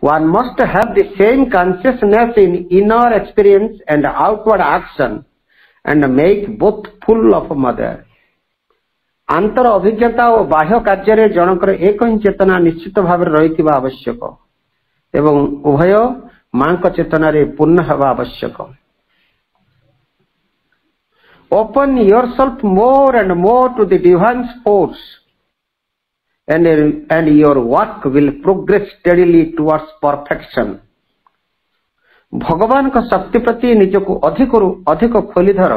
One must have the same consciousness in inner experience and outward action and make both full of mother. आंतर अभिज्ञता और बाह्य कार्य जनकर एक ही चेतना निश्चित भाव रही आवश्यक एवं उभय मां चेतन पूर्ण हवा आवश्यक. Open yourself more and more to the divine force and your work will progress steadily towards perfection. भगवान का शक्ति प्रति निजको अधिक खोली धर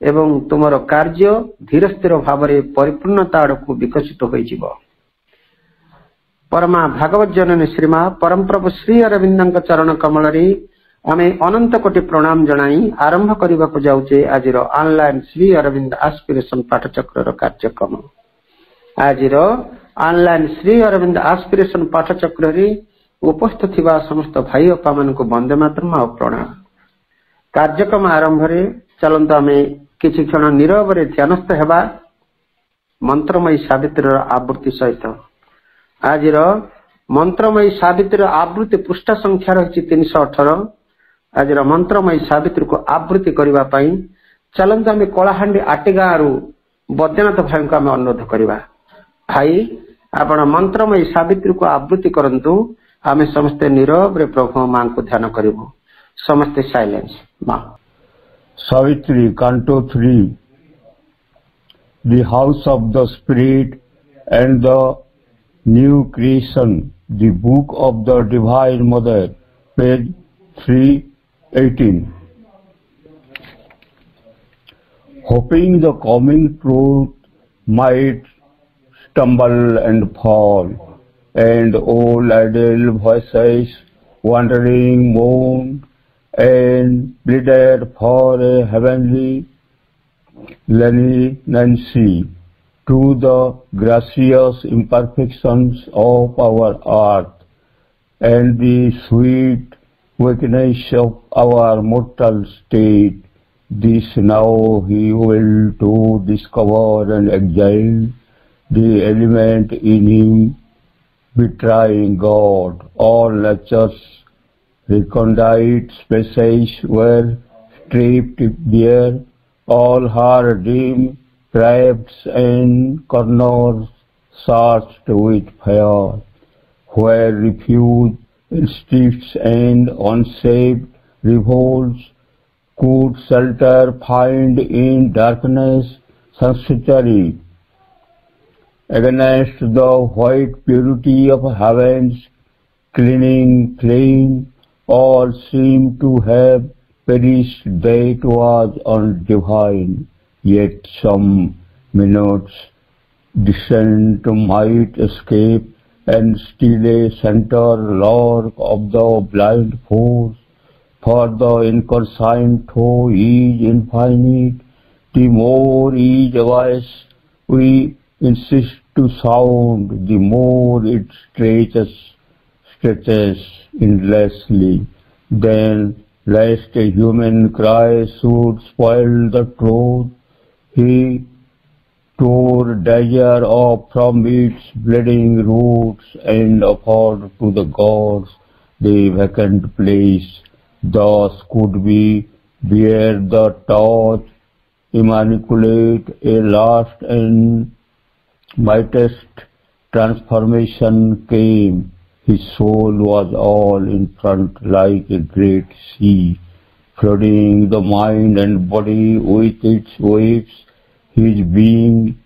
एवं तुमर कार्य धीर स्थिर भाव में परिपूर्णता आड़क विकसित हो. परमा भागवत जननी श्रीमा परम प्रभु श्री अरविंद चरण कमल आमे अनंत कोटि प्रणाम जनाई आरंभ करने को जाऊे आज ऑनलाइन श्री अरविंद एस्पिरेशन पाठचक्र कार्यक्रम. आज ऑनलाइन श्री अरविंद एस्पिरेशन पाठचक्र उपस्थित थिबा समस्त भाई अपा मान को वंदे मातरम और प्रणाम. कार्यक्रम आरंभ रे चलंत आमे किछि क्षण नीरव रे ध्यानस्थ हेबा मंत्रमयी सावित्री आवृत्ति सहित. आज मंत्रमयी सावित्री आवृत्ति पृष्ठ संख्या रही 318. आज मंत्रमयी सावित्री को आवृत्ति करबा पई चलंत आमे कलाहांडी आटिगा रु बद्यनाथ भाई को आमे अनुरोध करबा. भाई आपण मंत्रमयी सावित्री को आवृत्ति करंतु आमे समस्ते नीरव रे प्रभु मां को ध्यान करिवो. समस्ते साइलेंस. मां Savitri, Canto 3, The House of the Spirit and the New Creation, the Book of the Divine Mother, page 318. Hoping the coming truth might stumble and fall, and all idle voices wandering moaned and pleaded for a heavenly leniency to the gracious imperfections of our earth and the sweet weakness of our mortal state. This now he will to discover and exile the element in him betraying God. All nature's recondite spaces were stripped bare, all her dim crafts and corners searched with fire, where refuge, instincts and unsaved revolts could shelter find in darkness sanctuary. Against the white purity of heaven's cleaning flame, all seemed to have perished that was undivine. Yet some minutes descent might escape, and still a center lurk of the blind force. For the inconscient though is infinite, the more each voice we insist to sound, the more it stretches endlessly. Then, lest a human cry should spoil the truth, he tore desire off from its bleeding roots and offered to the gods the vacant place. Thus could we bear the torch, immaculate, a last and mightiest transformation came. His soul was all in front like a great sea, flooding the mind and body with its waves. His being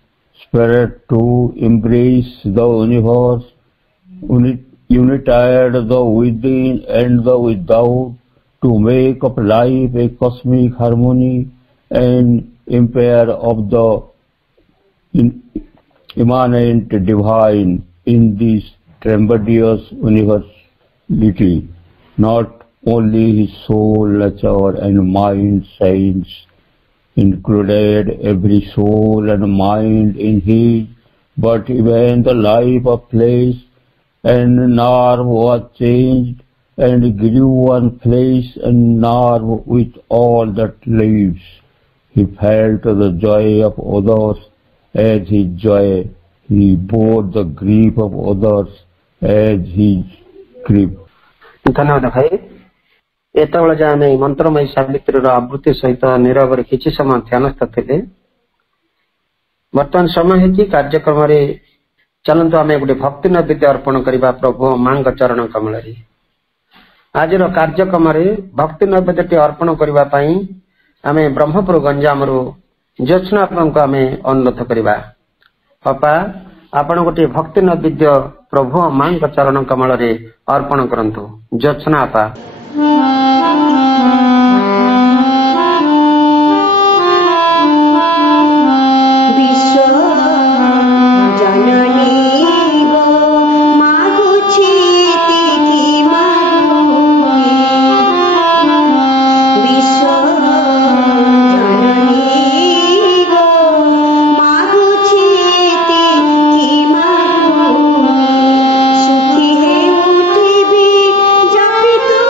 spirit to embrace the universe, united the within and the without, to make of life a cosmic harmony and impair of the immanent divine in this tremendous universality. Not only his soul, nature and mind saints included every soul and mind in his, but even the life of flesh and nerve was changed and grew on flesh and nerve with all that lives. He felt the joy of others as his joy. He bore the grief of others as his grief. धन्यवाद भाई एतबेले जे आमे मंत्रमयी सावित्री आवृत्ति सहित नीरव किछि समय ध्यानस्थ थे वर्तमान समय है कार्यक्रम रे चलंतु आमे गोटे भक्ति नैवेद्य अर्पण करबा प्रभु मांग चरण कमल रे आज कार्यक्रम रे भक्ति नैवेद्य अर्पण करबा पई आमे ब्रह्मपुर गंजाम रु ज्योत्स्ना को आमे अनुरोध करबा पापा आपण गोटे भक्ति नैवेद्य प्रभु मांग चरण कमल रे अर्पण करंतु ज्योत्स्ना आपा सुखी है उठी भी जब तू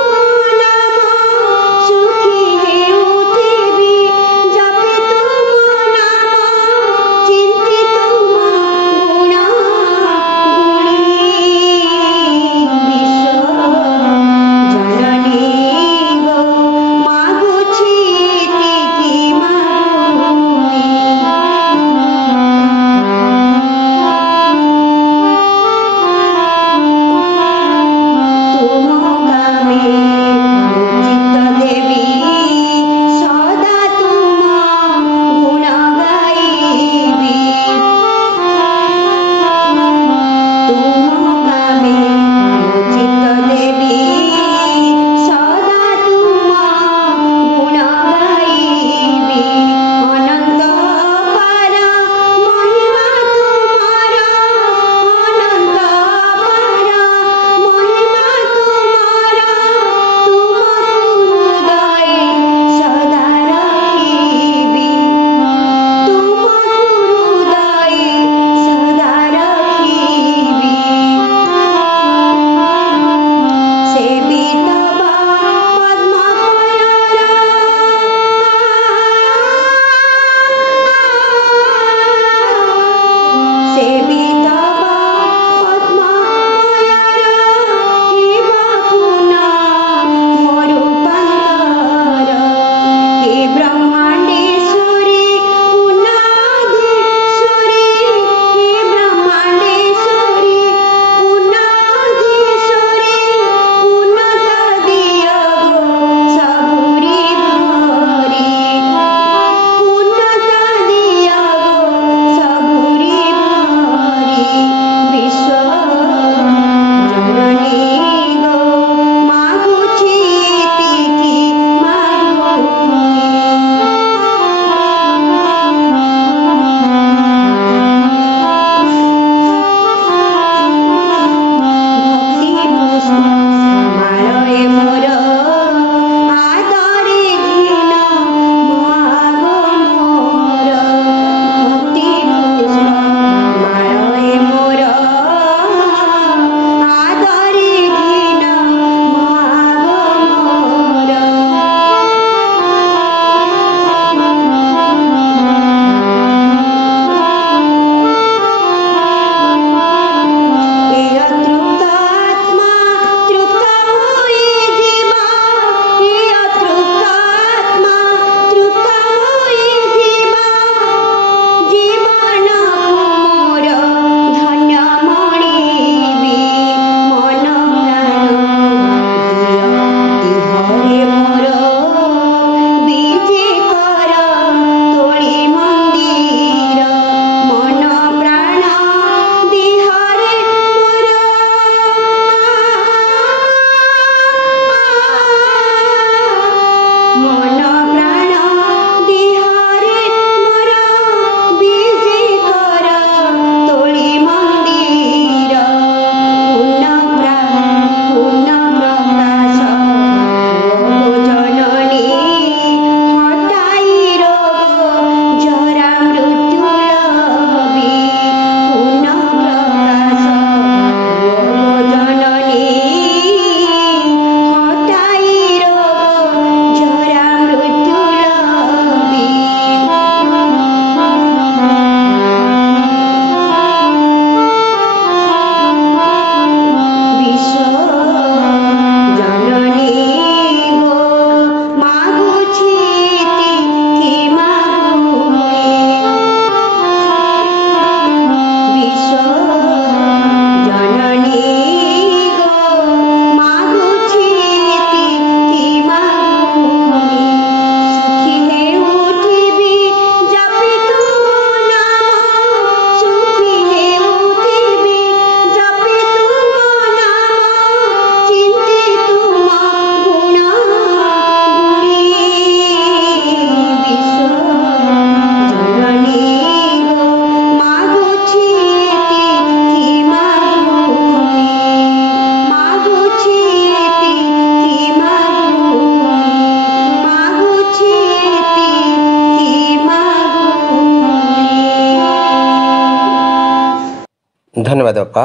धन्यवाद बापा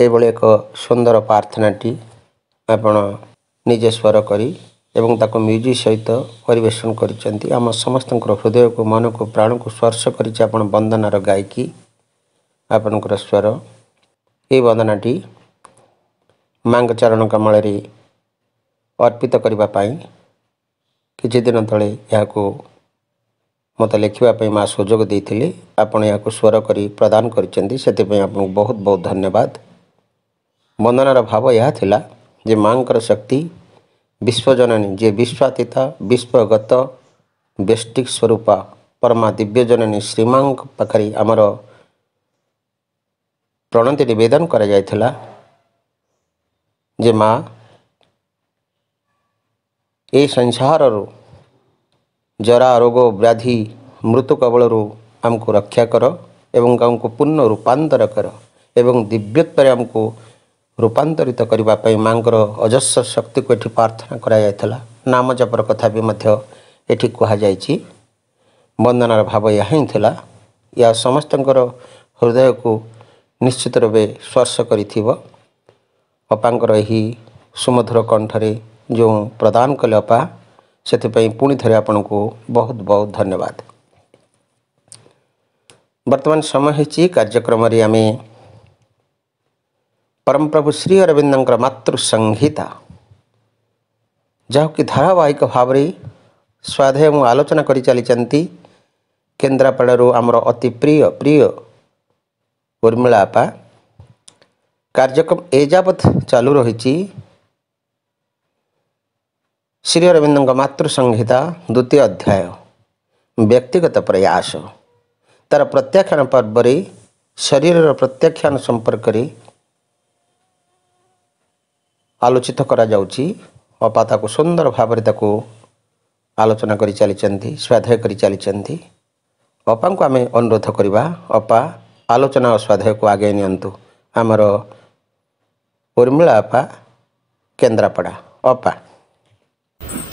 एभली एक सुंदर प्रार्थनाटी आपण निजे स्वर करी एवं ताको म्यूजिक सहित परिवेशन करिसेंती आम समस्त हृदय को मन को प्राण को स्पर्श करिছে आपण वंदनार गायकी आपणकर स्वर ए वंदनाटी मांग चरण कमल रे अर्पित करबा पाई किछि दिन तले याको मत लिखा माँ सुजोग देते आपण या स्वर करी प्रदान करिसेंती सेति आपको बहुत बहुत धन्यवाद। वंदनार भाव यह थिला जे मांकर शक्ति विश्वजननी जे विश्वातीता विश्वगत व्यष्टिक स्वरूप परमा दिव्यजननी श्रीमां पाखरी आमर प्रणति निवेदन करा जायथिला जे माँ ए संसार जरा रोग व्याधि मृत्यु कबलरू आमको रक्षा कर एवं आमको पूर्ण रूपांतर कर एवं दिव्यत्व आमको रूपांतरित करने मांकर अजस्र शक्ति को एठी प्रार्थना करा जायथिला। नाम जपर कथा भी मध्य एठी कहा जायछि। वंदनार भाव यह ही थिला या समस्तंकर हृदय को निश्चित रूपे स्पर्श करिथिबो। अपांकर एही सुमधुर कंठरे जो प्रदान कले अपा से पुणी थे आपण को बहुत बहुत धन्यवाद। वर्तमान समय है कार्यक्रम आम परम प्रभु श्री अरविंदर मातृ संहिता जहाँकि धारावाहिक भाव स्वाध्याय मु आलोचना कर चली केन्द्रापड़ू आमर अति प्रिय प्रिय उर्मिला आपा कार्यक्रम एजावत चालू रही श्री अरविंदर मातृ संहिता द्वितीय अध्याय व्यक्तिगत प्रयास तार प्रत्याख्यान पर्व शरीर प्रत्याख्यान संपर्क आलोचित करा जाउची। अपा ताको सुंदर भाव आलोचना करी चली स्वाध्याय करी चली। अपा को आम अनुरोध करवा अपा आलोचना और स्वाध्याय को आगे नियंतु। आमर उर्मिला अपा केन्द्रापड़ा अपा।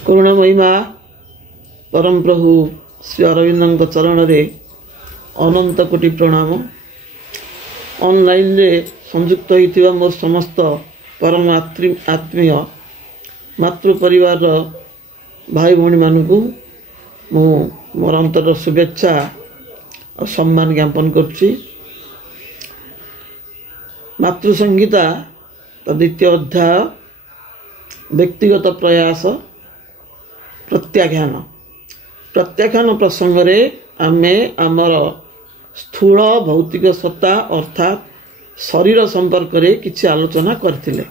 करुणामयी माँ परम प्रभु श्री अरविंद चरण रे अनंत कोटि प्रणाम। ऑनलाइन रे संयुक्त होइतिबा मोर समस्त परम आत्मीय मातृ परिवार भाई भौणी मानकु मु मोर अंतर शुभेच्छा और सम्मान ज्ञापन करछि। मातृ संहिता द्वितीय अध्याय व्यक्तिगत प्रयास प्रत्याख्यान प्रत्याख्यान प्रसंग रे आमे आमर स्थूल भौतिक सत्ता अर्थात शरीर संपर्क रे किछि आलोचना करथिले।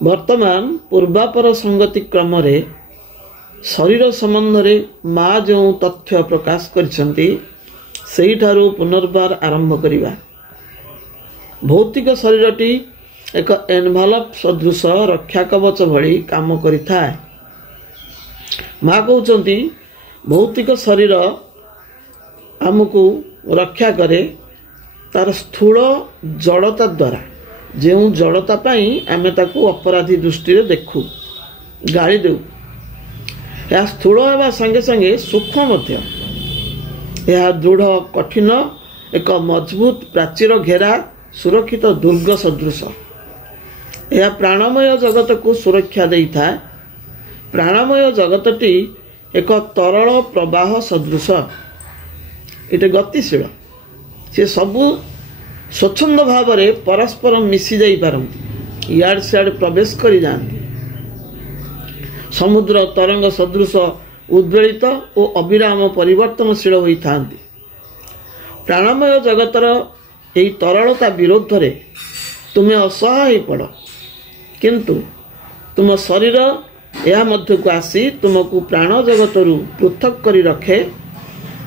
वर्तमान पूर्वापर संगति क्रम रे शरीर संबंध रे माँ जो तथ्य प्रकाश करिसंती सेही ठारू पुनर्बार आरंभ करिबा। भौतिक शरीरटी एक एनभलप सदृश रक्षा कवच भली काम करिथाय। माँ कहते भौतिक शरीर आमको रक्षा करे तार स्थूल जड़ता द्वारा जो जड़ता पाई आमे ताको अपराधी दृष्टि देखु गाड़ी देउ। यह स्थूल होगा संगे संगे सूक्ष्म मध्य यह दृढ़ कठिन एक मजबूत प्राचीर घेरा सुरक्षित दुर्ग सदृश। यह प्राणमय जगत को सुरक्षा दे था। प्राणमय जगतटी एक तरल प्रवाह सदृश इटे गतिशील से सबू स्वच्छंद भाव में परस्पर मिसी जाई पारंती याड सियाड प्रवेश करी जाती। समुद्र तरंग सदृश उद्वेलित और अविराम परिवर्तनशील होई थांती। प्राणमय जगतर यही तरलता विरोध रे तुम्हें असहाय पड़ किंतु तुम शरीर यह मध्य को आसी तुमको प्राण जगतरू पृथक करी रखे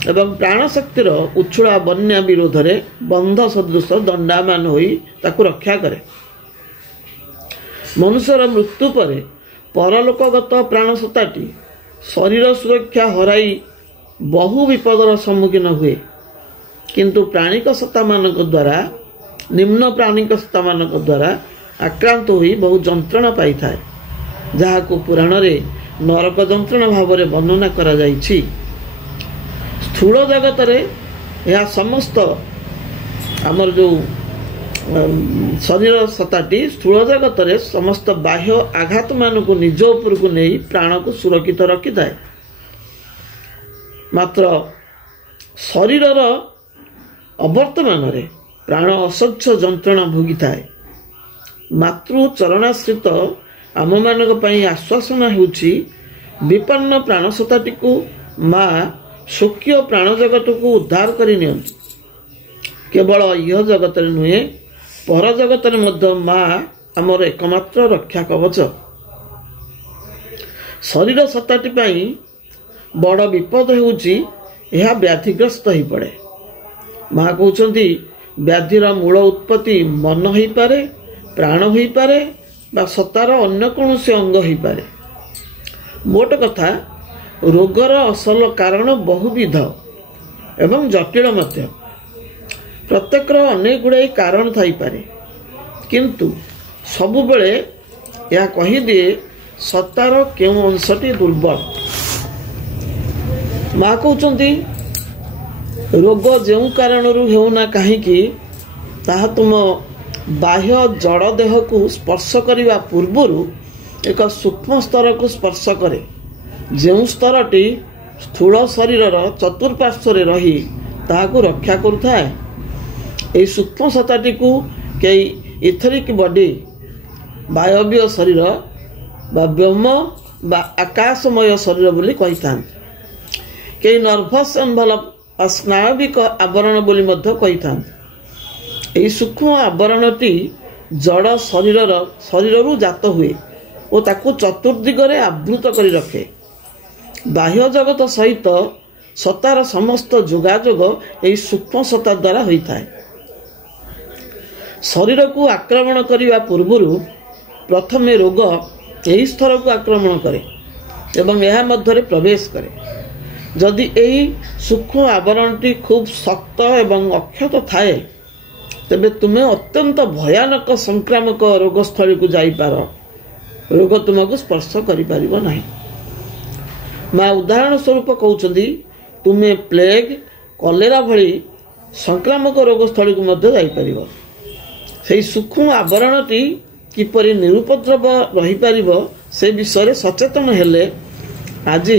एवं प्राण शक्तिर उछुड़ा बन्या विरोध रे बंध सदृश दंडामान होई ताकू रक्षा करे। मनुष्यर मृत्यु पर परलोकगत प्राणसत्ताटी शरीर सुरक्षा हराई बहु विपदर सम्मुखीन हुए किंतु प्राणिक सत्ता मानक द्वारा निम्न प्राणिक सत्ता मानक द्वारा आक्रांत हुई बहु जंत्रणा पाई थाए जहाँ को पुराण रे नरक जंत्रणा भाव में वर्णना करा जाइछि। स्थूल जगत रे यह समस्त आमर जो शरीर सत्ताटी स्थूल जगत रे समस्त बाह्य आघात मान को निज उपर को नहीं प्राण को सुरक्षित रखी थाए। मात्र शरीरर अवर्तमान रे प्राण असह्य जंत्रणा भोगी थाए। मातृ चरणाश्रित आम मानक पई आश्वासना हेउछि विपन्न प्राण सत्ताटी को माँ स्वकीय प्राण जगत को उद्धार करि नियंती। केवल यह जगत नुहे पर जगत माँ आमर एकमात्र रक्षा कवच। शरीर सत्ताटी पई बड़ विपद हेउछि यह व्याधिग्रस्त हो पड़े। माँ कहते व्याधिर मूल उत्पत्ति मन हो पारे, प्राण हो पारे बा सत्तार अन्य कौन से अंग हो पारे। मोट कथा रोगर असल कारण बहुविध एवं जटिल मध्य। प्रत्येक अनेक गुड़ाई कारण थाई पारे, किंतु सबु बेले यह कही दिए सत्तार केउं अंशटी दुर्बल। माँ कहते रोग जो कारण हेउना कहीं ताहा तुम बाह्य जड़ देह को स्पर्श करने पूर्वर एक सूक्ष्म स्तर को स्पर्श करे। जो स्तरटी स्थूल शरीर चतुर्पार्श्व रही ताहाकु रक्षा करुଥାଏ। यही सूक्ष्म सत्ताटी को कई इथरिक बॉडी वायव्य शरीर बा व्योम बा आकाशमय शरीर बोली कही था। कई नर्भस एनवलप स्नायविक आवरण बोली मध्य कही था। यही सूक्ष्म आवरणटी जड़ शरीर जात हुए और ताकू चतुर्दिगरे आवृत करी रखे। बाह्य जगत सहित सत्तार समस्त जोगाजोग यही सूक्ष्म सत्ता द्वारा होता है। शरीर को आक्रमण करने पूर्वर प्रथमे रोग यही स्तर को आक्रमण करे एवं यह मध्य प्रवेश करे। जदि यही सूक्ष्म आवरणटी खूब शक्त एवं अक्षत थाए तेबे तुम्हें अत्यंत भयानक संक्रामक रोगस्थली को जाइपार, रोग तुमको स्पर्श करिपारिबो नाही। माँ उदाहरण स्वरूप कहउछंदी तुम्हें प्लेग कलेरा भली संक्रामक रोगस्थली को मध्य जाइपारिबो। सेही सूक्ष्म आवरणटी किपरि निरुपद्रव रही पारिबो से विषय सचेतन हेले आज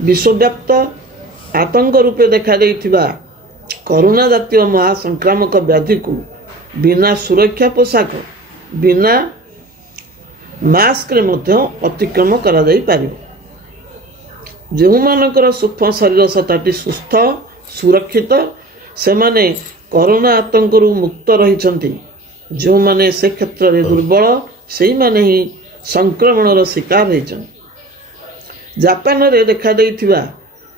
विश्वव्याप्त आतंक रूपे देखा देइथिबा कोरोना जातीय महासंक्रामक व्याधि को बिना सुरक्षा पोशाक बिना मास्क रे मध्य अतिक्रम करा जाई पारिबो। जो मानकर सूक्ष्म शरीर सत्ताटी सुस्थ सुरक्षित से माने कोरोना आतंक रु मुक्त रहिछंती। जो माने से क्षेत्र रे दुर्बल सेही माने ही संक्रमणर शिकार होइछन। जापान रे देखा देइथिबा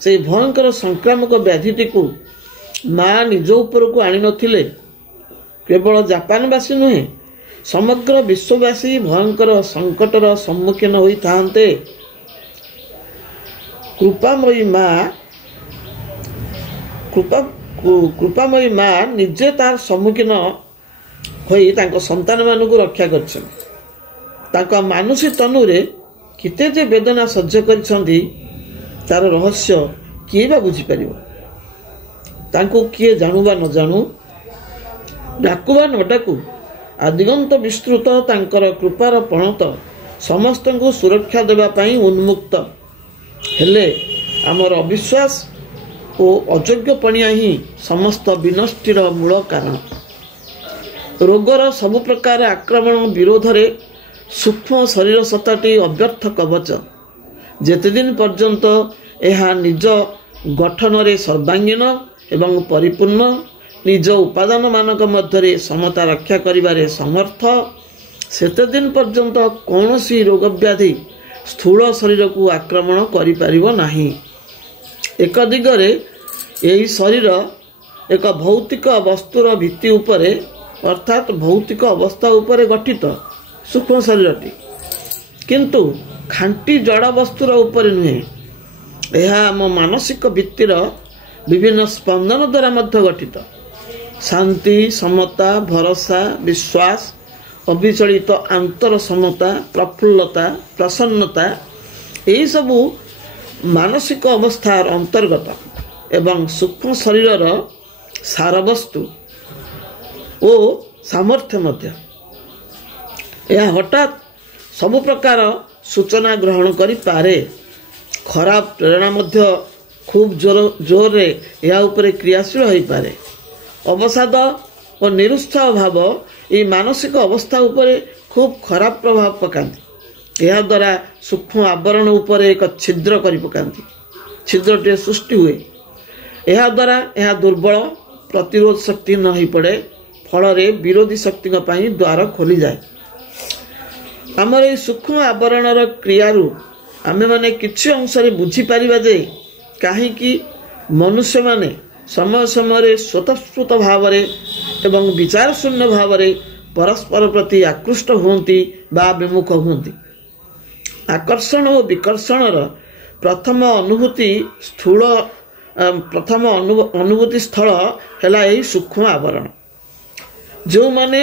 से भयंकर संक्रामक व्याधिटी को माँ निज उपर को आनी नथिले। केवल जापानवासी नुहे समग्र विश्ववासी भयंकर संकटर सम्मुखीन होई थांते। कृपामयी माँ निजे तार सम्मुखीन होई तांको संतान मान को रक्षा करछन। तांको मानुषी तनुरे किते जे वेदना सह्य करिसंती तार रहस्य किए बा बुझी परिबो। तांको किए जानू बा न जानू डाकू बा न डाकू आदिगंत विस्तृत तांकर कृपार पणत समस्त को सुरक्षा देवा पाई उन्मुक्त हेले आमर अविश्वास और अयोग्यपणिया ही समस्त विनष्टिर मूल कारण। रोगर सबु प्रकार आक्रमण विरोध रे सूक्ष्म शरीर सत्ताटी अव्यर्थ कवच। जेते दिन पर्यंत यह निज गठन रे सर्वांगीन एवं परिपूर्ण निज उपादान मानक मध्य समता रक्षा करिबारे समर्थ सेते दिन पर्यंत कौनसी रोग व्याधि स्थूल शरीर को आक्रमण करि परिबो नाही। एक दिगरे यही शरीर एक भौतिक वस्तुर भित्ति उपरे अर्थात भौतिक अवस्था उपरे गठित सूक्ष्म शरीरटी, किंतु खांटी जड़ वस्तुर उपरे नुहे। यह आम मानसिक भित्तिर विभिन्न स्पंदन द्वारा मध्य गठित। शांति समता भरोसा विश्वास अविचलित आंतर समता प्रफुल्लता प्रसन्नता यही सबू मानसिक अवस्थार अंतर्गत एवं सूक्ष्म शरीर सार वस्तु ଓ ସାମର୍ଥ୍ୟ ମଧ୍ୟ। ଏହା ହଠାତ୍ ସବୁ ପ୍ରକାର ସୂଚନା ଗ୍ରହଣ କରିପାରେ। ଖରାପ ପ୍ରେରଣା ମଧ୍ୟ ଖୁବ୍ ଜୋରରେ ଏହା ଉପରେ କ୍ରିୟାଶୀଳ ହୋଇପାରେ। ଅବସାଦ ଓ ନିରୁତ୍ସାହ ଭାବ ଏହି ମାନସିକ ଅବସ୍ଥା ଉପରେ ଖୁବ୍ ଖରାପ ପ୍ରଭାବ ପକାନ୍ତି। ଏହାଦ୍ୱାରା ସୂକ୍ଷ୍ମ ଆବରଣ ଉପରେ ଏକ ଛିଦ୍ର କରି ପକାନ୍ତି। ଛିଦ୍ରଟିଏ ସୃଷ୍ଟି ହୁଏ। ଏହାଦ୍ୱାରା ଏହା ଦୁର୍ବଳ ପ୍ରତିରୋଧ ଶକ୍ତି ନ ହୋଇପଡ଼େ। ଫଳରେ ବିରୋଧୀ ଶକ୍ତିଙ୍କ ପାଇଁ ଦ୍ୱାର ଖୋଲିଯାଏ। ଆମର ଏହି ସୂକ୍ଷ୍ମ ଆବରଣର କ୍ରିୟାରୁ ଆମେମାନେ କିଛି ଅଂଶରେ ବୁଝିପାରିବା ଯେ କାହିଁକି ମନୁଷ୍ୟମାନେ ସମୟ ସମୟରେ ସ୍ୱତଃସ୍ଫୂର୍ତ୍ତ ଭାବରେ ଏବଂ ବିଚାରଶୂନ୍ୟ ଭାବରେ ପରସ୍ପର ପ୍ରତି ଆକୃଷ୍ଟ ହୁଅନ୍ତି ବା ବିମୁଖ ହୁଅନ୍ତି। ଆକର୍ଷଣ ଓ ବିକର୍ଷଣର ପ୍ରଥମ ଅନୁଭୂତି ସ୍ଥଳ ହେଲା ଏହି ସୂକ୍ଷ୍ମ ଆବରଣ। ଯେଉଁମାନେ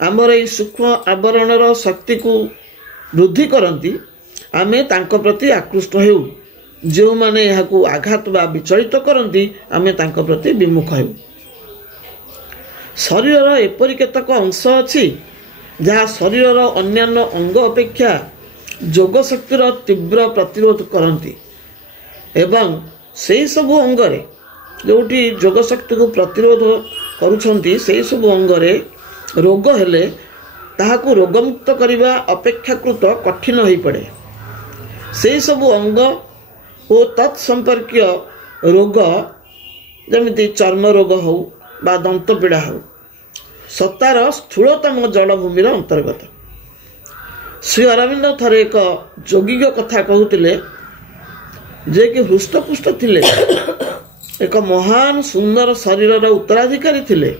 ଆମର ଏହି ସୂକ୍ଷ୍ମ ଆବରଣର ଶକ୍ତିକୁ ବୃଦ୍ଧି କରନ୍ତି ଆମେ ତାଙ୍କ ପ୍ରତି ଆକୃଷ୍ଟ ହେଉ। ଯେଉଁମାନେ ଏହାକୁ ଆଘାତ ବା ବିଚଳିତ କରନ୍ତି ଆମେ ତାଙ୍କ ପ୍ରତି ବିମୁଖ ହେଉ। ଶରୀରର ଏପରି କେତେକ ଅଂଶ ଅଛି ଯାହା ଶରୀରର ଅନ୍ୟାନ୍ୟ ଅଙ୍ଗ ଅପେକ୍ଷା ଯୋଗ ଶକ୍ତିର ତୀବ୍ର ପ୍ରତିରୋଧ କରନ୍ତି ଏବଂ ସେହି ସବୁ ଅଙ୍ଗରେ ଯେଉଁଠି ଯୋଗ ଶକ୍ତିକୁ ପ୍ରତିରୋଧ କରୁଛନ୍ତି ସେହି ସବୁ ଅଙ୍ଗରେ ରୋଗ ହେଲେ ତାହାକୁ ରୋଗମୁକ୍ତ କରିବା ଅପେକ୍ଷାକୃତ କଠିନ ହୋଇପଡ଼େ। ସେହି ସବୁ ଅଙ୍ଗ ଓ ତତ୍ ସମ୍ପର୍କୀୟ ରୋଗ ଯେମିତି ଚର୍ମ ରୋଗ ହେଉ ବା ଦନ୍ତପୀଡ଼ା ହେଉ ସତ୍ତାର ସ୍ଥୂଳତମ ଜଳଭୂମିର ଅନ୍ତର୍ଗତ। ଶ୍ରୀ ଅରବିନ୍ଦ ଥରେ ଏକ ଯୋଗୀଙ୍କ କଥା କହୁଥିଲେ ଯିଏକି ହୃଷ୍ଟପୁଷ୍ଟ ଥିଲେ, ଏକ ମହାନ ସୁନ୍ଦର ଶରୀରର ଉତ୍ତରାଧିକାରୀ ଥିଲେ।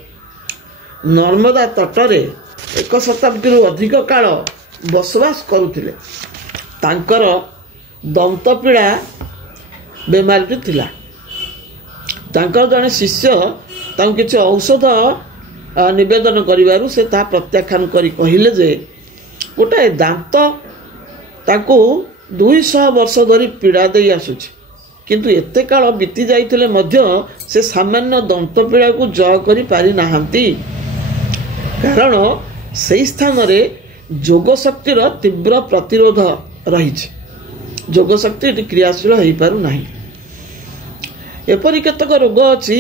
ନର୍ମଦା ତଟରେ 1 ଶତାବ୍ଦୀରୁ ଅଧିକ କାଳ ବସବାସ କରୁଥିଲେ। ତାଙ୍କର ଦନ୍ତପୀଡ଼ା ବେମାରୀଟି ଥିଲା। ତାଙ୍କର ଜଣେ ଶିଷ୍ୟ ତାଙ୍କୁ କିଛି ଔଷଧ ନିବେଦନ କରିବାରୁ ସେ ତାହା ପ୍ରତ୍ୟାଖ୍ୟାନ କରି କହିଲେ ଯେ ଗୋଟାଏ ଦାନ୍ତ ତାକୁ 200 ବର୍ଷ ଧରି ପୀଡ଼ା ଦେଇ ଆସୁଛି, କିନ୍ତୁ ଏତେ କାଳ ବିତି ଯାଇଥିଲେ ମଧ୍ୟ ସେ ସାମାନ୍ୟ ଦନ୍ତପୀଡ଼ାକୁ ଜୟ କରିପାରିନାହାନ୍ତି। କାରଣ ସେହି ସ୍ଥାନରେ ଯୋଗଶକ୍ତିର ତୀବ୍ର ପ୍ରତିରୋଧ ରହିଛି। ଯୋଗଶକ୍ତି ଏଠି କ୍ରିୟାଶୀଳ ହୋଇପାରୁନାହିଁ। ଏପରି କେତେକ ରୋଗ ଅଛି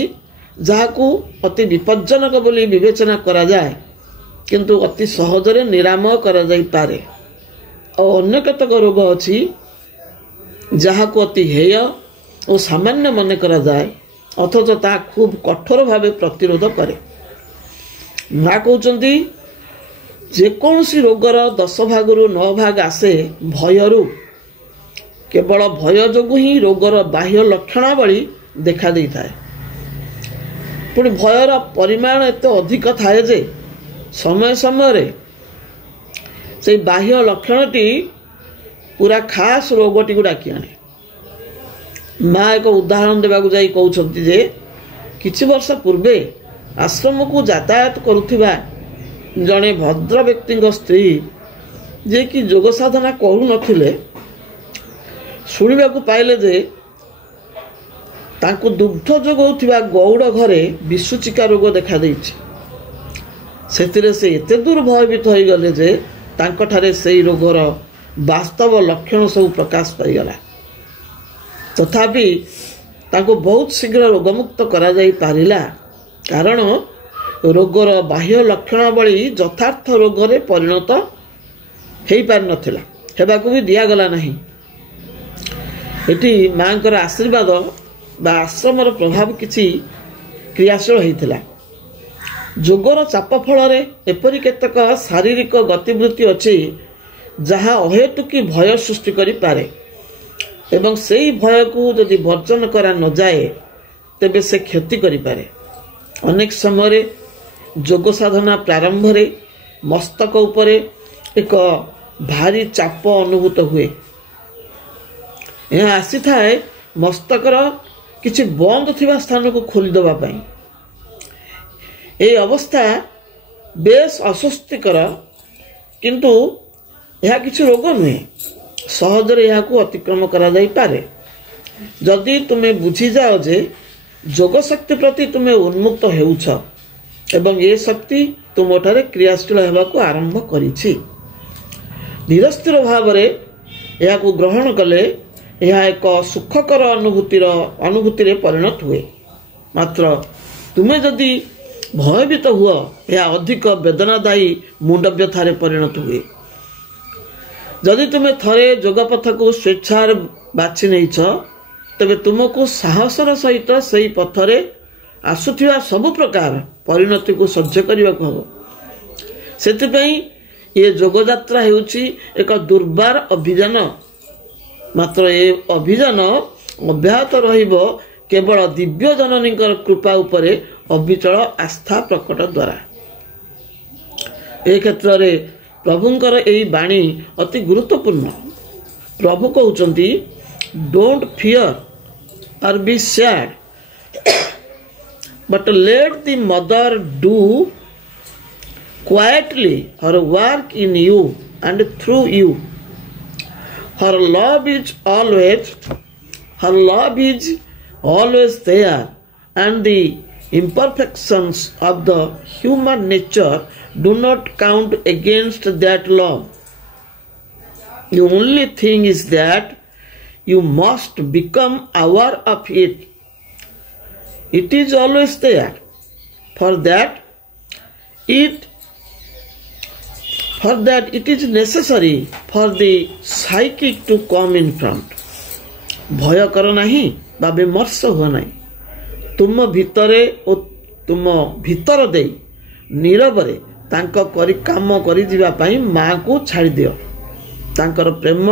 ଯାହାକୁ ଅତି ବିପଜ୍ଜନକ ବୋଲି ବିବେଚନା କରାଯାଏ, କିନ୍ତୁ ଅତି ସହଜରେ ନିରାମୟ କରାଯାଇପାରେ। ଆଉ ଅନ୍ୟ କେତେକ ରୋଗ ଅଛି ଯାହାକୁ ଅତି ହେୟ ଓ ସାମାନ୍ୟ ମନେ କରାଯାଏ, ଅଥଚ ତାହା ଖୁବ୍ କଠୋର ଭାବେ ପ୍ରତିରୋଧ କରେ। ମା କହୁଛନ୍ତି ଯେକୌଣସି ରୋଗର 10 ଭାଗରୁ 9 ଭାଗ ଆସେ ଭୟରୁ। କେବଳ ଭୟ ଯୋଗୁଁ ହିଁ ରୋଗର ବାହ୍ୟ ଲକ୍ଷଣାବଳୀ ଦେଖା ଦେଇଥାଏ। ପୁଣି ଭୟର ପରିମାଣ ଏତେ ଅଧିକ ଥାଏ ଯେ ସମୟ ସମୟରେ ସେଇ ବାହ୍ୟ ଲକ୍ଷଣଟି ପୁରା ଖାସ୍ ରୋଗଟିକୁ ଡାକି ଆଣେ। ମା ଏକ ଉଦାହରଣ ଦେବାକୁ ଯାଇ କହୁଛନ୍ତି ଯେ କିଛି ବର୍ଷ ପୂର୍ବେ ଆଶ୍ରମକୁ ଯାତାୟାତ କରୁଥିବା ଜଣେ ଭଦ୍ର ବ୍ୟକ୍ତିଙ୍କ ସ୍ତ୍ରୀ ଯିଏକି ଯୋଗ ସାଧନା କରୁନଥିଲେ ଶୁଣିବାକୁ ପାଇଲେ ଯେ ତାଙ୍କୁ ଦୁଗ୍ଧ ଯୋଗାଉଥିବା ଗଉଡ଼ ଘରେ ବିଶୁଚିକା ରୋଗ ଦେଖାଦେଇଛି। ସେଥିରେ ସେ ଏତେ ଦୂର ଭୟଭୀତ ହୋଇଗଲେ ଯେ ତାଙ୍କଠାରେ ସେହି ରୋଗର ବାସ୍ତବ ଲକ୍ଷଣ ସବୁ ପ୍ରକାଶ ପାଇଗଲା। ତଥାପି ତାଙ୍କୁ ବହୁତ ଶୀଘ୍ର ରୋଗମୁକ୍ତ କରାଯାଇପାରିଲା, କାରଣ ରୋଗର ବାହ୍ୟ ଲକ୍ଷଣାବଳୀ ଯଥାର୍ଥ ରୋଗରେ ପରିଣତ ହୋଇପାରିନଥିଲା, ହେବାକୁ ବି ଦିଆଗଲା ନାହିଁ। ଏଠି ମାଙ୍କର ଆଶୀର୍ବାଦ ବା ଆଶ୍ରମର ପ୍ରଭାବ କିଛି କ୍ରିୟାଶୀଳ ହୋଇଥିଲା। ଯୋଗର ଚାପ ଫଳରେ ଏପରି କେତେକ ଶାରୀରିକ ଗତିବୃତ୍ତି ଅଛି ଯାହା ଅହେତୁକି ଭୟ ସୃଷ୍ଟି କରିପାରେ ଏବଂ ସେହି ଭୟକୁ ଯଦି ବର୍ଜନ କରାନଯାଏ ତେବେ ସେ କ୍ଷତି କରିପାରେ। ଅନେକ ସମୟରେ ଯୋଗ ସାଧନା ପ୍ରାରମ୍ଭରେ ମସ୍ତକ ଉପରେ ଏକ ଭାରି ଚାପ ଅନୁଭୂତ ହୁଏ। ଏହା ଆସିଥାଏ ମସ୍ତକର କିଛି ବନ୍ଦ ଥିବା ସ୍ଥାନକୁ ଖୋଲିଦେବା ପାଇଁ। ଏହି ଅବସ୍ଥା ବେଶ ଅସ୍ୱସ୍ତିକର, କିନ୍ତୁ ଏହା କିଛି ରୋଗ ନୁହେଁ। ସହଜରେ ଏହାକୁ ଅତିକ୍ରମ କରାଯାଇପାରେ ଯଦି ତୁମେ ବୁଝିଯାଅ ଯେ ଯୋଗ ଶକ୍ତି ପ୍ରତି ତୁମେ ଉନ୍ମୁକ୍ତ ହେଉଛ एवं ये शक्ति तुमठारे क्रियाशील होगाकू आरंभ करिछि। धीर स्थिर भाव यह ग्रहण कले यह एक सुखकर अनुभूति परिणत हुए। मात्र तुमे जदि भयभीत हुआ यह अधिक वेदनादायी मुंड व्यथारे परिणत हुए। जदि तुमे थरे जोगपथ को स्वेच्छार बाछि नैछ तेबे तुमको साहसर सहित सही पथरे आसुथिबा सबु प्रकार परिणति को सह्य करने को हम। से ये जोगयात्रा हेउछि एक दुर्बार अभियान। मात्र ये अभियान अब्याहत रहिबो केवल दिव्य जननी कृपा उपरे अविचल आस्था प्रकट द्वारा। ए क्षेत्र में प्रभुंकर यही बाणी अति गुरुत्वपूर्ण। प्रभु कहउचंती डोंट फियर और be sad but let the mother do quietly her work in you and through you. Her love is always there, and the imperfections of the human nature do not count against that love. The only thing is that you must become aware of it. It is always there. For that it is necessary for the psychic to come in front. भय कर नहीं बा विमर्श हुआ नहीं। तुम भितरे ओ तुम भितर दे नीरवरे तांको करी काम करी जीवा पई मां को छाड़ी दियो। तांकर प्रेम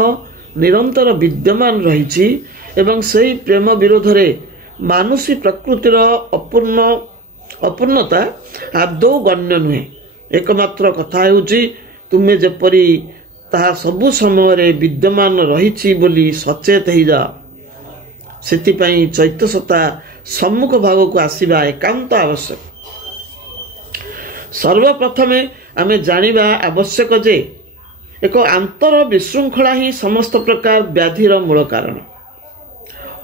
निरंतर विद्यमान रहिछि एवं सही प्रेम विरोध रे मानुषी प्रकृतिर अपूर्णता आदौ गण्य नुहे। एकमात्र कथा हेउछि तुम्हें जेपरी ताहा सबु समय विद्यमान रही बोली सचेत हो जा। सेतिपई चैत्यसत्ता सम्मुख भाग को आसिबा एकांत आवश्यक। सर्वप्रथमे आमे जानिबा आवश्यक जे एक आंतर विशृंखला ही समस्त प्रकार व्याधिर मूल कारण।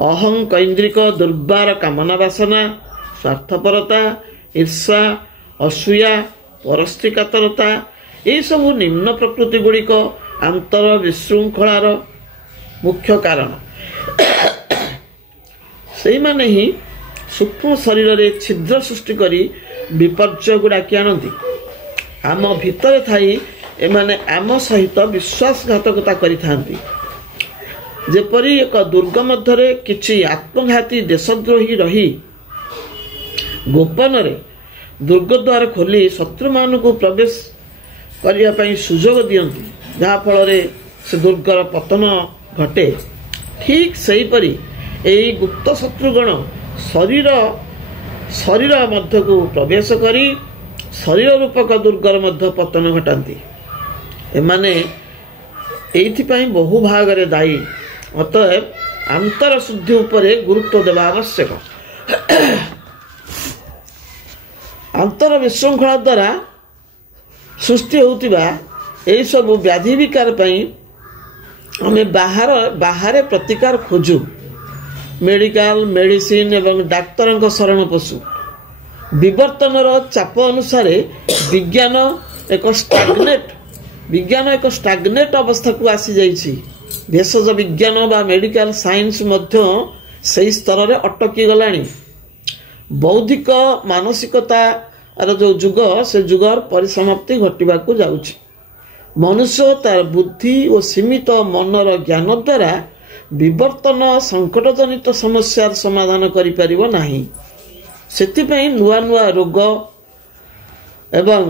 अहं कैंद्रिक दुर्बार कामना वासना, स्वार्थपरता, ईर्षा, असूया, परस्त्रीकातरता ये सब निम्न प्रकृति गुड़िक आंतर विशृंखलार मुख्य कारण। से माने ही सूक्ष्म शरीर रे छिद्र सृष्टि करी विपर्य को डाकी आनती। आम भितर थाई एमाने आम सहित विश्वासघातकता करिथांती। जेपरी एक दुर्ग मध्यरे किछि आत्मघाती देशद्रोही रही गोपन रे दुर्ग द्वार खोली शत्रु मान को प्रवेश करने पर सुजोग दियंती, जहाँ फल से दुर्गर पतन घटे। ठीक सही परी यही गुप्त शत्रुगण शरीर मध्य को प्रवेश करी शरीर रूपक दुर्गर मध्य पतन घटाती। एमाने एइथिपई बहु भाग रे दायी। अतएव आंतर शुद्धि उपरे गुरुत्व देवा आवश्यक। आंतर विशृंखला द्वारा सृष्टि होतिबा एई सब व्याधि विकार पई हमें बाहर प्रतिकार खोजु। मेडिकल मेडिसिन एवं डाक्तर शरण पशु। विवर्तनर चाप अनुसार विज्ञान एक स्टाग्नेट अवस्था को आसी जाइछि। भेषज विज्ञान बा मेडिकल साइंस मध्य सही स्तर रे अटकी गलानी। बौद्धिक मानसिकता जो जुग से जुगर परिसमाप्ति घटवा को जाउछि। मनुष्य तार बुद्धि और सीमित मनर ज्ञान द्वारा विवर्तन संकट जनित समस्यार समाधान करि परिबो नाही। सेतिपई नुआ नुआ रोग एवं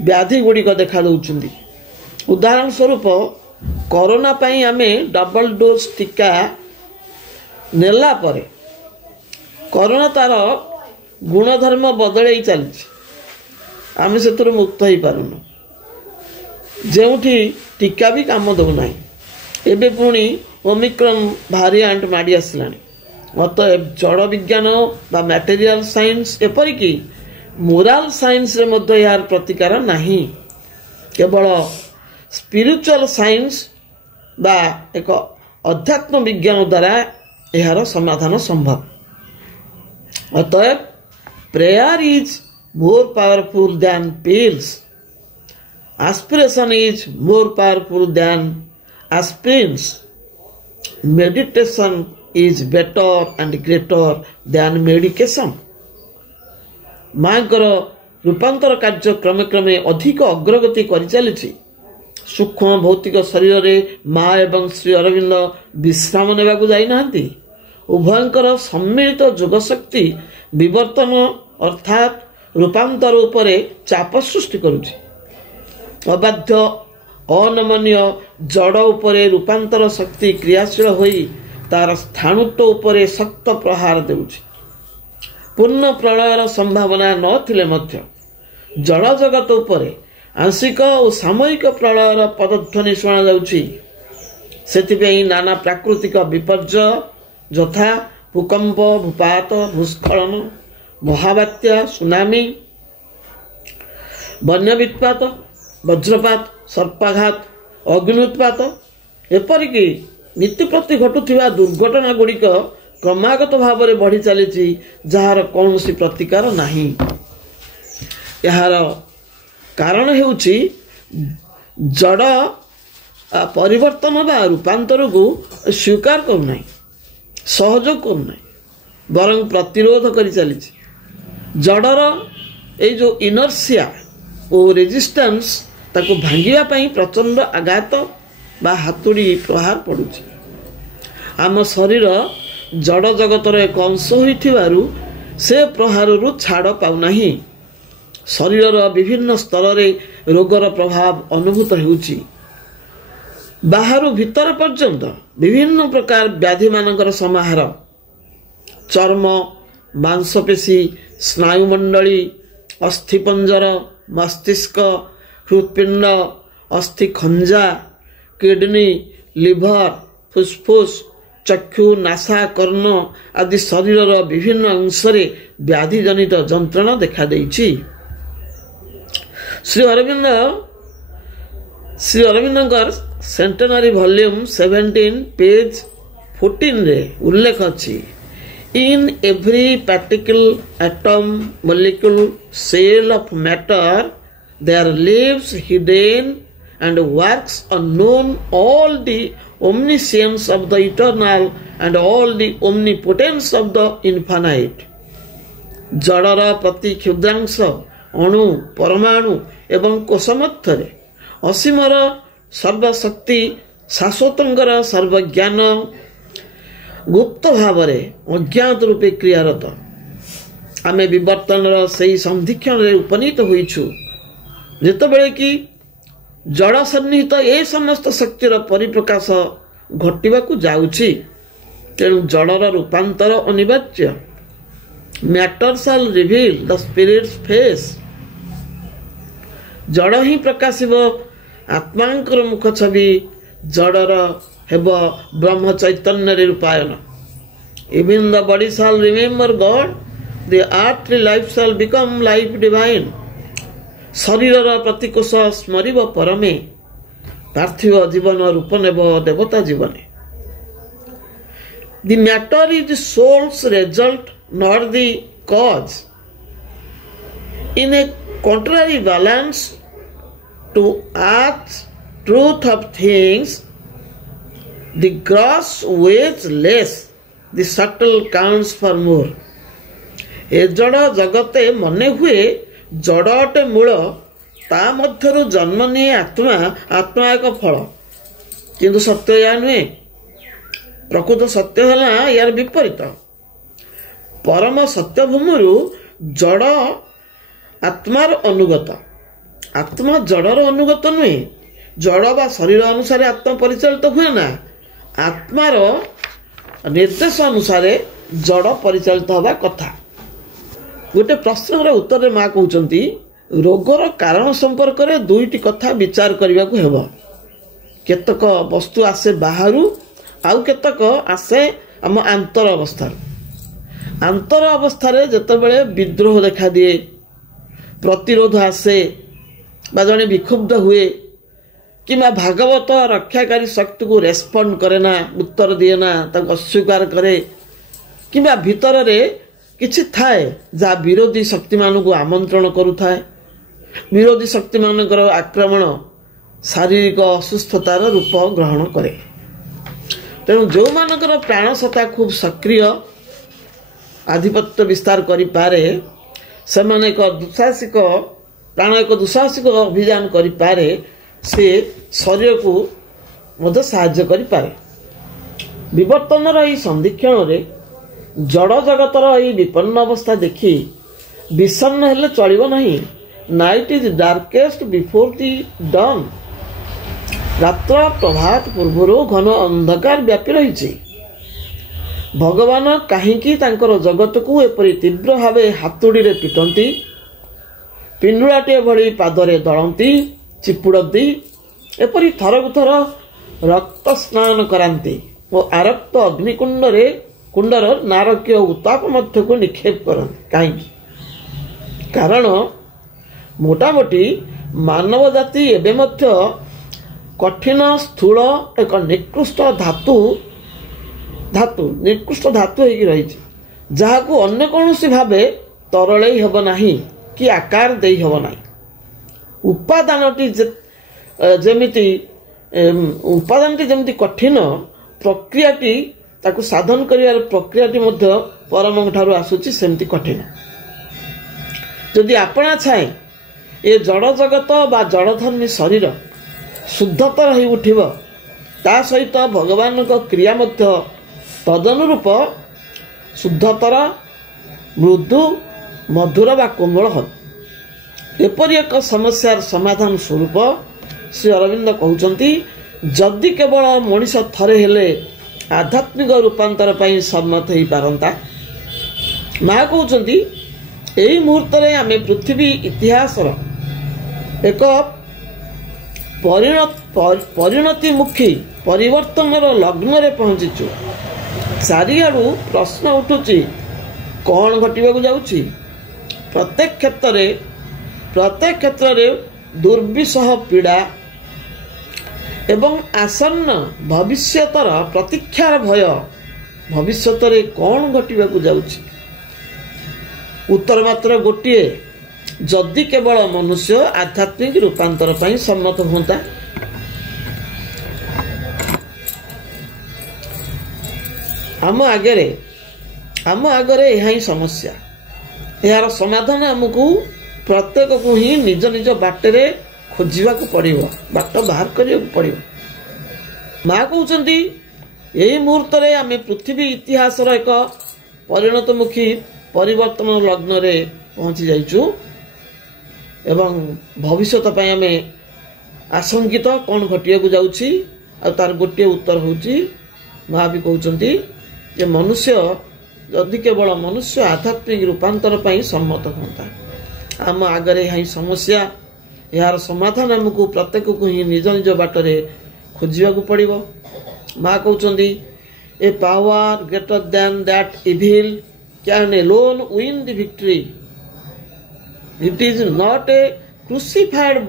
व्याधि गुड़िक देखा दउछन्ती। उदाहरण स्वरूप कोरोना पई आमे डबल डोज टीका नेला परे कोरोना तार गुणधर्म बदलई चलछि। आमे सेतुर मुक्त होई पारुनु। जेउठी टीका भी काम दउ नाही। एबे पुणी ओमिक्रॉन भारिएंट माडी आसलानी। अतएव जड़ विज्ञान बा मटेरियल साइंस एपरिकी मोराल साइंस रे मध्य यार प्रतिकार नाही। केवल स्पिरिचुअल साइंस बा एक अध्यात्म विज्ञान द्वारा यार समाधान संभव। अतएव prayer is more powerful than pills. Aspiration is more powerful than aspirins. Meditation is better and greater than medication. मांकर रूपांतर कार्य क्रमे क्रमे अधिक अग्रगति करि चलिछि। सूक्ष्म भौतिक शरीर रे माँ एवं श्री अरविंद विश्राम नेबाकु जाई नाहंती। उभयंकर सम्मिलित जोगशक्ति विवर्तन अर्थात रूपांतर उपरे चाप सृष्टि करुछि। अबाध्य अनमनीय जड़ उपरे रूपांतर शक्ति क्रियाशील होई तार स्थाणुत्व उपरे शक्त प्रहार देउछि। पूर्ण प्रलयर संभावना नथिले मध्य जड़ जगत उपरे आंशिक और सामयिक प्रलयर पदध्वनि शुणा जाउछि। सेथिपई नाना प्राकृतिक विपर्यय यथा भूकंप, भूपात, भूस्खलन, महाबात्या, सुनामी, बन्या वित्पात, वज्रपात, सर्पाघात, अग्निउत्पात एपरिक नीति प्रति घटुथिबा दुर्घटना गुड़िक क्रमागत भाव में बढ़ी चली जार कौन प्रतिकार नहीं। यार कारण हेउछि जड़ परिवर्तन बा रूपांतर को स्वीकार करना, सहयोग करना, बरं प्रतिरोध करि चली। जड़र ये जो इनर्सिया और रेजिस्टेंस ताको भांगिबा पई प्रचंड आघात बा हातुड़ी प्रहार पड़ुछि। आम शरीर जड़ जगतर एक अंश होइथिबारु से प्रहाररु छाड़ पाउनाही। शरीरर विभिन्न स्तर रे रोगर प्रभाव अनुभूत हेउछि। बाहरु भीतर पर्यंत विभिन्न प्रकार व्याधि मानकर समाहार चर्म, मांसपेशी, स्नायुमंडली, अस्थिपंजर, मस्तिष्क, हृत्पिंड, अस्थि खंजा, किडनी, लिभर, फुसफुस, चक्षु, नासा, कर्ण आदि शरीरर विभिन्न अंश व्याधि जनित जंत्रणा देखा देइछि। श्री अरविंदर सेंटेनरी वॉल्यूम 17 पेज 14 रे उल्लेख अछि। In every particle, atom, molecule, cell of matter there lives hidden and works unknown all the omniscience of the eternal and all the omnipotence of the infinite. जड़र प्रति क्षुद्रांश, अणु, परमाणु एवं कोश मध्यरे असीमर सर्वशक्ति शाश्वतंगर सर्वज्ञान गुप्त भाव अज्ञात रूपे क्रियारत। आमे विवर्तनर सेही संधिक्षण उपनीत होइछु जेतेबेले कि जड़ सन्निहित ए समस्त शक्तिर परिप्रकाश घटिबाकु जाउछि। तेणु जड़र रूपांतर अनिवार्य। Matter shall reveal the spirit's face. जड़ ही प्रकाशिब आत्मांकर मुख छवि। जड़र हेब ब्रह्म चैतन्य रूपायन। Even the body shall remember God, the earthly life shall become life divine. शरीरर प्रतिकोष स्मरिब परमे, पार्थिव जीवन रूप नेब देवता जीवने। The matter is the soul's result, not the cause. In a contrary balance to earth's truth of things, the gross weighs less, the subtle counts for more. ए जड़ जगते मने हुए जड़ अटे मूल, ता मध्यरु जन्म निये आत्मा, आत्मा एक फल। किंतु सत्य या नुहे। प्रकृत सत्य है यार विपरीत। परम सत्य भूमि जड़ आत्मार अनुगत। आत्मा जड़र अनुगत नुहे। जड़ बा शरीर अनुसार आत्मा परिचालित हुए ना, आत्मार निर्देश अनुसार जड़ परिचालित हवा कथा। गोटे प्रश्नर उत्तर माँ कहते रोगर कारण संपर्क में दुईटी कथा विचार करने को हेब। केतक वस्तु आसे बाहरु, आउ केतक आसे आम आंतर अवस्था। आंतर अवस्था जितेबाला विद्रोह देखा दिए, प्रतिरोध आसे, जड़े विक्षुब्ध हुए कि भागवत रक्षाकारी शक्ति को रेस्पॉन्ड करे ना, उत्तर दिए ना, अस्वीकार करे कि भीतर କିଛି ଥାଏ ଯାହା ବିରୋଧୀ ଶକ୍ତିମାନଙ୍କୁ ଆମନ୍ତ୍ରଣ କରୁଥାଏ। ବିରୋଧୀ ଶକ୍ତିମାନଙ୍କର ଆକ୍ରମଣ ଶାରୀରିକ ଅସୁସ୍ଥତାର ରୂପ ଗ୍ରହଣ କରେ। ତେଣୁ ଯେଉଁମାନଙ୍କର ପ୍ରାଣସତ୍ତା ଖୁବ୍ ସକ୍ରିୟ ଆଧିପତ୍ୟ ବିସ୍ତାର କରିପାରେ, ସେମାନେ ଏକ ଦୁଃସାହସିକ ଅଭିଯାନ କରିପାରେ, ସେ ଶରୀରକୁ ମଧ୍ୟ ସାହାଯ୍ୟ କରିପାରେ। ବିବର୍ତ୍ତନର ଏହି ସନ୍ଧିକ୍ଷଣରେ ଜଡ଼ ଜଗତର ଏହି ବିପନ୍ନ ଅବସ୍ଥା ଦେଖି ବିଷଣ୍ଣ ହେଲେ ଚଳିବ ନାହିଁ। Night is darkest before the dawn. ରାତ୍ର ପ୍ରଭାତ ପୂର୍ବରୁ ଘନ ଅନ୍ଧକାର ବ୍ୟାପି ରହିଛି। ଭଗବାନ କାହିଁକି ତାଙ୍କର ଜଗତକୁ ଏପରି ତୀବ୍ର ଭାବେ ହାତୁଡ଼ିରେ ପିଟନ୍ତି, ପିଣ୍ଡୁଳାଟିଏ ଭଳି ପାଦରେ ଦଳନ୍ତି, ଚିପୁଡ଼ନ୍ତି, ଏପରି ଥରକୁ ଥର ରକ୍ତ ସ୍ନାନ କରାନ୍ତି ଓ ଆରକ୍ତ କୁଣ୍ଡର ନାରକୀୟ ଉତ୍ତାପ ମଧ୍ୟକୁ ନିକ୍ଷେପ କରନ୍ତି? କାହିଁକି? କାରଣ ମୋଟାମୋଟି ମାନବ ଜାତି ଏବେ ମଧ୍ୟ କଠିନ ସ୍ଥୂଳ ଏକ ନିକୃଷ୍ଟ ଧାତୁ ହେଇକି ରହିଛି, ଯାହାକୁ ଅନ୍ୟ କୌଣସି ଭାବେ ତରଳେଇ ହେବ ନାହିଁ କି ଆକାର ଦେଇ ହେବ ନାହିଁ। ଉପାଦାନଟି ଯେମିତି କଠିନ, ପ୍ରକ୍ରିୟାଟି ତାକୁ ସାଧନ କରିବାର ପ୍ରକ୍ରିୟାଟି ମଧ୍ୟ ପରମଙ୍କ ଠାରୁ ଆସୁଛି ସେମିତି କଠିନ। ଯଦି ଆପଣା ଛାଏଁ ଏ ଜଡ଼ ଜଗତ ବା ଜଡ଼ଧର୍ମୀ ଶରୀର ଶୁଦ୍ଧତର ହୋଇ ଉଠିବ, ତା ସହିତ ଭଗବାନଙ୍କ କ୍ରିୟା ମଧ୍ୟ ତଦନୁରୂପ ଶୁଦ୍ଧତର, ମୃଦୁ, ମଧୁର ବା କୋମଳ ହେବ। ଏପରି ଏକ ସମସ୍ୟାର ସମାଧାନ ସ୍ୱରୂପ ଶ୍ରୀ ଅରବିନ୍ଦ କହୁଛନ୍ତି, ଯଦି କେବଳ ମଣିଷ ଥରେ ହେଲେ ଆଧ୍ୟାତ୍ମିକ ରୂପାନ୍ତର ପାଇଁ ସମ୍ମତ ହୋଇପାରନ୍ତା। ମା କହୁଛନ୍ତି, ଏହି ମୁହୂର୍ତ୍ତରେ ଆମେ ପୃଥିବୀ ଇତିହାସର ଏକ ପରିଣତିମୁଖୀ ପରିବର୍ତ୍ତନର ଲଗ୍ନରେ ପହଞ୍ଚିଛୁ। ଚାରିଆଡ଼ୁ ପ୍ରଶ୍ନ ଉଠୁଛି, କ'ଣ ଘଟିବାକୁ ଯାଉଛି? ପ୍ରତ୍ୟେକ କ୍ଷେତ୍ରରେ ଦୁର୍ବିସହ ପୀଡ଼ା ଏବଂ ଆସନ୍ନ ଭବିଷ୍ୟତର ପ୍ରତୀକ୍ଷାର ଭୟ। ଭବିଷ୍ୟତରେ କ'ଣ ଘଟିବାକୁ ଯାଉଛି? ଉତ୍ତର ମାତ୍ର ଗୋଟିଏ, ଯଦି କେବଳ ମନୁଷ୍ୟ ଆଧ୍ୟାତ୍ମିକ ରୂପାନ୍ତର ପାଇଁ ସମ୍ମତ ହୁଅନ୍ତା। ଆମ ଆଗରେ ଏହା ହିଁ ସମସ୍ୟା। ଏହାର ସମାଧାନ ଆମକୁ ପ୍ରତ୍ୟେକକୁ ହିଁ ନିଜ ନିଜ ବାଟରେ ଖୋଜିବାକୁ ପଡ଼ିବ, ବାଟ ବାହାର କରିବାକୁ ପଡ଼ିବ। ମା କହୁଛନ୍ତି, ଏହି ମୁହୂର୍ତ୍ତରେ ଆମେ ପୃଥିବୀ ଇତିହାସର ଏକ ପରିଣତମୁଖୀ ପରିବର୍ତ୍ତନ ଲଗ୍ନରେ ପହଞ୍ଚି ଯାଇଛୁ ଏବଂ ଭବିଷ୍ୟତ ପାଇଁ ଆମେ ଆଶଙ୍କିତ କ'ଣ ଘଟିବାକୁ ଯାଉଛି। ଆଉ ତାର ଗୋଟିଏ ଉତ୍ତର ହେଉଛି, ମା ବି କହୁଛନ୍ତି ଯେ ଯଦି କେବଳ ମନୁଷ୍ୟ ଆଧ୍ୟାତ୍ମିକ ରୂପାନ୍ତର ପାଇଁ ସମ୍ମତ ହୁଅନ୍ତା। ଆମ ଆଗରେ ଏହା ହିଁ ସମସ୍ୟା। ଏହାର ସମାଧାନ ଆମକୁ ପ୍ରତ୍ୟେକକୁ ହିଁ ନିଜ ନିଜ ବାଟରେ ଖୋଜିବାକୁ ପଡ଼ିବ। ମା କହୁଛନ୍ତି, a power greater than that evil can alone win the victory. It is not a crucified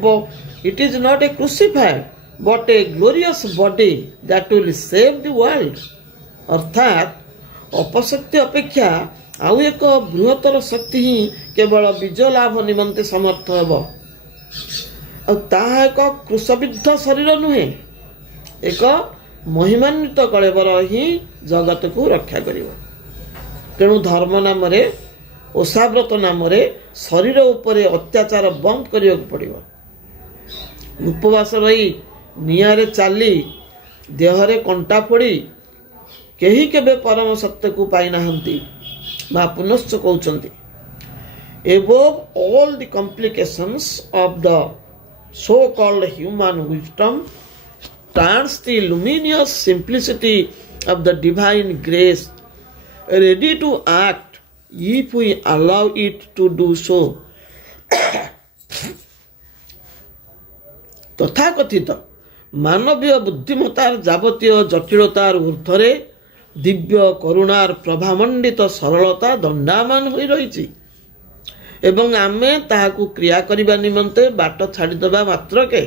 but a glorious body that will save the world. ଅର୍ଥାତ୍ ଅପଶକ୍ତି ଅପେକ୍ଷା ଆଉ ଏକ ବୃହତ୍ତର ଶକ୍ତି ହିଁ କେବଳ ବିଜୟ ଲାଭ ନିମନ୍ତେ ସମର୍ଥ ହେବ। ଆଉ ତାହା ଏକ କୃଶବିଦ୍ଧ ଶରୀର ନୁହେଁ, ଏକ ମହିମାନ୍ୱିତ କଳେବର ହିଁ ଜଗତକୁ ରକ୍ଷା କରିବ। ତେଣୁ ଧର୍ମ ନାମରେ, ଓଷାବ୍ରତ ନାମରେ ଶରୀର ଉପରେ ଅତ୍ୟାଚାର ବନ୍ଦ କରିବାକୁ ପଡ଼ିବ। ଉପବାସ ରହି, ନିଆଁରେ ଚାଲି, ଦେହରେ କଣ୍ଟା ଫୋଡ଼ି କେହି କେବେ ପରମ ସତ୍ୟକୁ ପାଇନାହାନ୍ତି। ମା ପୁନଶ୍ଚ କହୁଛନ୍ତି, above all the complications of the so-called human wisdom stands the luminous simplicity of the divine grace, ready to act if we allow it to do so. ତଥାକଥିତ ମାନବୀୟ ବୁଦ୍ଧିମତାର ଯାବତୀୟ ଜଟିଳତାର ଊର୍ଦ୍ଧ୍ୱରେ ଦିବ୍ୟ କରୁଣାର ପ୍ରଭାମଣ୍ଡିତ ସରଳତା ଦଣ୍ଡାୟମାନ ହୋଇ ରହିଛି ଏବଂ ଆମେ ତାହାକୁ କ୍ରିୟା କରିବା ନିମନ୍ତେ ବାଟ ଛାଡ଼ିଦେବା ମାତ୍ରକେ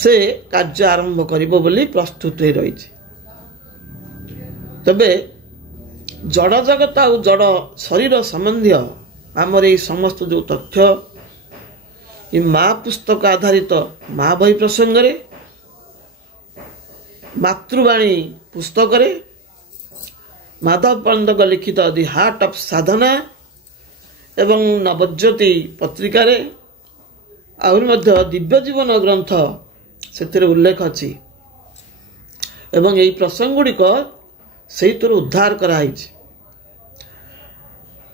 ସେ କାର୍ଯ୍ୟ ଆରମ୍ଭ କରିବ ବୋଲି ପ୍ରସ୍ତୁତ ହୋଇ ରହିଛି। ତେବେ जड़ जगत आ जड़ शरीर संबंधी आमर ये समस्त जो तथ्य ये माँ पुस्तक आधारित माँ बही प्रसंग रे मातृवाणी पुस्तक रे माधव पंडित लिखित दि हार्ट ऑफ साधना एवं नवज्योति पत्रिका रे आहुरी मध्य दिव्य जीवन ग्रंथ से उल्लेख अच्छी एवं यही प्रसंग गुड़िक से उद्धार कराई।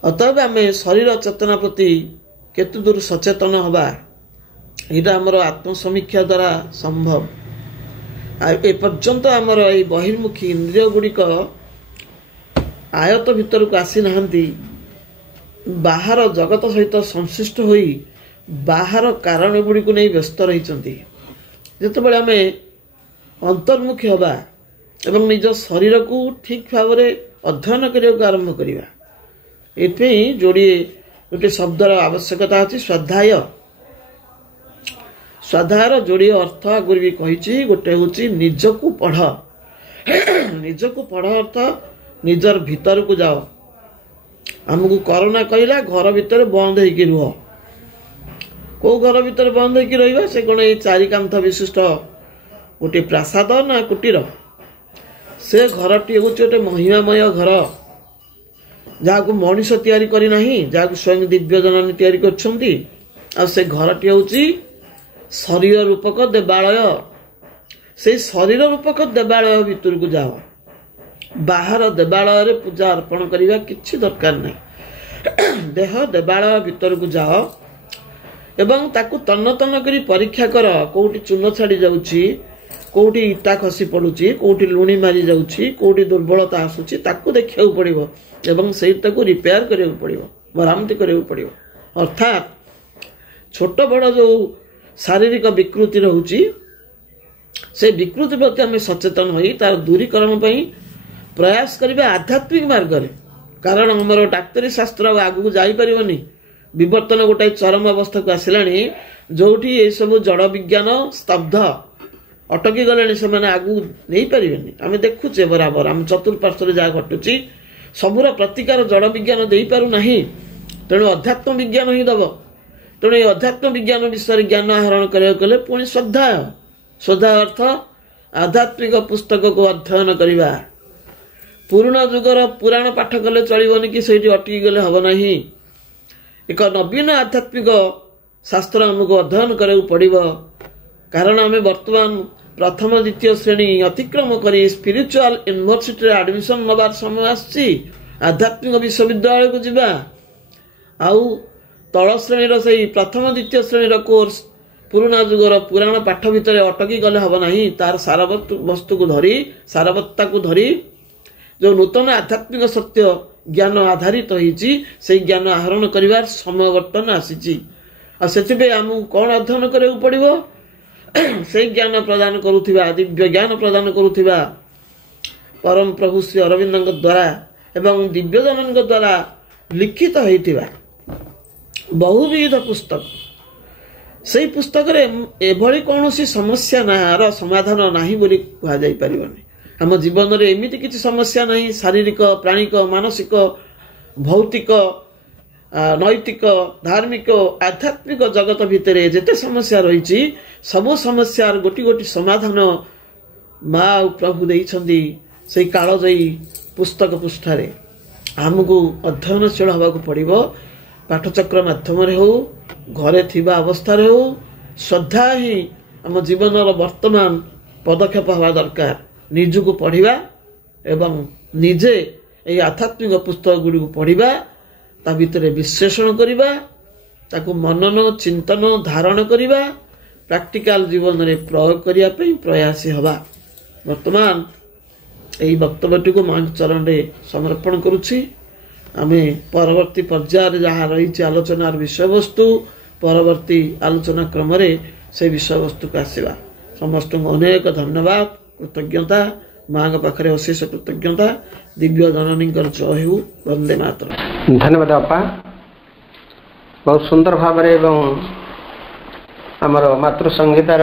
अतएव आम शरीर चेतना प्रति केते दूर सचेतन हवा यहाँ आमर आत्मसमीक्षा द्वारा संभव। एपर्यंत आमर ये बहिर्मुखी इंद्रिय गुड़िक आयत भितर को आसी नाहंती, बाहर जगत सहित संश्लिष्ट होई बाहर कारण गुड़ी को नहीं व्यस्त रही। जितेबाला आम अंतर्मुखी हवा एवं निज शरीर को ठीक भाव अध्ययन करने को आरंभ करवा ये जोड़े गोटे शब्दर आवश्यकता अच्छी स्वाध्याय। स्वाध्यायर जोड़े अर्थ आगुरी भी कही गोटे हूँ निजकू पढ़ निजकू पढ़ अर्थ निजर भीतर को जाओ। आमको कोरोना कहला घर भितर बंद होकर रुह। कौ घर भितर बंद होकर रहा से कौन ये चारि कांथ विशिष्ट गोटे प्रासाद ना कुटीर से घरटी हूँ गोटे महिमामय घर जहाँ को मनीष तैयारी करना जहाँ स्वयं दिव्य जननी तैयारी कर से घरटी हूँ शरीर रूपक देवालय। से शरीर रूपक देवालय भितर को जाओ। बाहर देवालय रे पूजा अर्पण करवा किछि दरकार नहीं। देह देवालय भितर को जाओ एवं ताकू तन्न तन्न करी परीक्षा कर कोउटी चून छाड़ी जाउची, कोउटी इटा खसी पड़ुची, कोउटी लुणी मारी जाउची, कोउटी दुर्बलता आसुची ताकू देखिया पड़िबो एवं सेटाकू रिपेयर करिया पड़िबो, मरामती करिया पड़िबो। अर्थात छोट बड़ जो शारीरिक विकृति रहुची से विकृति प्रति आम सचेतन होई तार दूरीकरण पई प्रयास करिबा आध्यात्मिक मार्ग रे। कारण हमर डाक्तरी शास्त्र आगु जाई परिबनी, विवर्तन गोटे चरम अवस्था को आसिलानी जोठी ये सब जड़ विज्ञान स्तब्ध अटकी गले से मैंने आगु नहीं पारिबेनी। आम देखुचे बराबर आम चतुर्पार्श्व जहाँ घटुची सबूर प्रतिकार जड़ विज्ञान दे पारु नहीं, तेणु अध्यात्म विज्ञान ही दब। तेणु ये अध्यात्म विज्ञान विषय ज्ञान आहरण करने पुणी श्रद्धा। श्रद्धा अर्थ आध्यात्मिक पुस्तक को अध्ययन करवा। पुराण जुगर पुराण पाठ कले चलबनी कि से अटकी गले हम ना। एक नवीन आध्यात्मिक शास्त्र आमको अध्ययन करने पड़ो। कारण आम वर्तमान प्रथम द्वितीय श्रेणी अतिक्रम कर स्पिरिचुअल यूनिवर्सिटी एडमिशन नबार समय आसी आध्यात्मिक विश्वविद्यालय को जीवा। आउ तल श्रेणीर से प्रथम द्वितीय श्रेणीर कोर्स पुराणा जुगर पुराण पाठ भितर अटकी गले हम ना। तार सार वस्तु को धरी सारवत्ता को धरी जो नूतन आध्यात्मिक सत्य ज्ञान आधारित होती ज्ञान आहरण कर समय बर्तन आसी। आमको कौन अध्ययन करने पड़ो से ज्ञान प्रदान करुवा दिव्य ज्ञान प्रदान करुवा परम प्रभु श्री अरविंद द्वारा एवं दिव्य जनन द्वारा लिखित होता बहुविध पुस्तक। से पुस्तक एभली कौन समस्या ना समाधान नाही बोली कह जाई परिबनी। आम जीवन में एमती किसी समस्या नहीं, शारीरिक प्राणिक मानसिक भौतिक नैतिक धार्मिक आध्यात्मिक जगत भितर जेते समस्या रही सबु समस्या गोटी गोटी समाधान माँ प्रभु देइछंदी से कालजयी पुस्तक पृष्ठारे। आमको अध्ययनशील हवा पड़ो। पाठचक्र माध्यम हो घरे थिबा अवस्था हो श्रद्धा ही आम जीवन वर्तमान पदक्षेप हवा दरकार। निजको पढ़िबा एवं निजे ये आध्यात्मिक पुस्तक गुड़ी को पढ़िबा ता भितर विश्लेषण करिबा ताकू मनन चिंतन धारण करिबा प्रैक्टिकल जीवन में प्रयोग करिया पई प्रयासी हवा। वर्तमान यही वक्तव्यटी को मां चरण रे समर्पण करुछि। आमे परवर्ती पर्याय जहाँ रही आलोचनार विषय वस्तु परवर्ती आलोचना क्रम से विषय वस्तु को आसवा। समस्त अनेक धन्यवाद कृतज्ञता माँ पाखे अशेष कृतज्ञता। दिव्य जननी जय हो। वंदे मातरम। धन्यवाद अपा। बहुत सुंदर भाव आमर मातृ संहितार